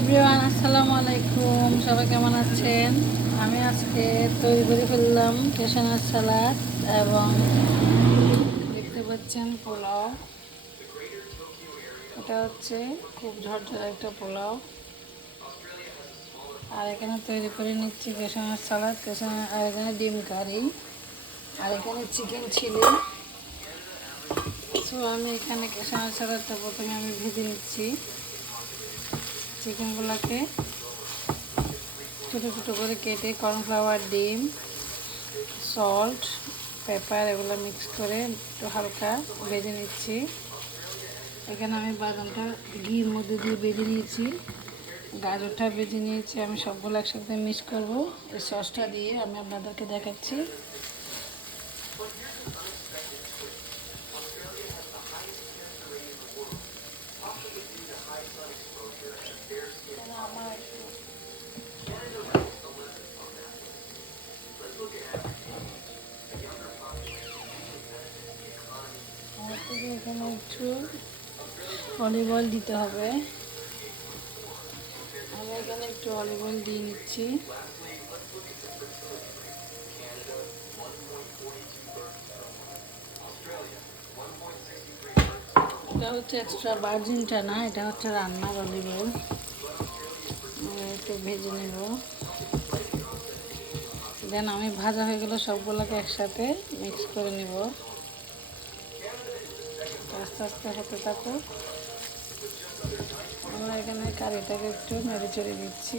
এভরিওয়ান, আসসালামু আলাইকুম। সবাই কেমন আছেন? আমি আজকে তৈরি করে ফেললাম কেশনার সালাদ এবং দেখতে পাচ্ছেন পোলাও। এটা হচ্ছে খুব ঝরঝরে একটা পোলাও। আর এখানে তৈরি করে নিচ্ছি কেশনার সালাদ, কেশনার, আর এখানে ডিম কারি, আর এখানে চিকেন চিলি। সো আমি এখানে কেশনার সালাদটা প্রথমে আমি ভেজে নিচ্ছি। চিকেনগুলোকে ছোটো ছোটো করে কেটে কর্নফ্লাওয়ার, ডিম, সল্ট, পেপার এগুলো মিক্স করে একটু হালকা ভেজে নিচ্ছি। এখানে আমি বাদামটা ঘির মধ্যে দিয়ে ভেজে নিয়েছি, গাজরটা ভেজে নিয়েছি। আমি সবগুলো একসাথে মিক্স করব এই সসটা দিয়ে। আমি আপনাদেরকে দেখাচ্ছি। এখানে একটু অলিভ অয়েল দিতে হবে। আমি এখানে একটু অলিভ অয়েল দিয়ে নিচ্ছি। এটা হচ্ছে এক্সট্রা ভার্জিনটা না, এটা হচ্ছে রান্নার অলিভ অয়েল। একটু ভেজে নেব। দেন আমি ভাজা হয়ে গেলে সবগুলোকে একসাথে মিক্স করে নেব। আস্তে আস্তে হতে থাকুক। আমরা এখানে কারিটাকে একটু নেড়ে চেড়ে দিচ্ছি।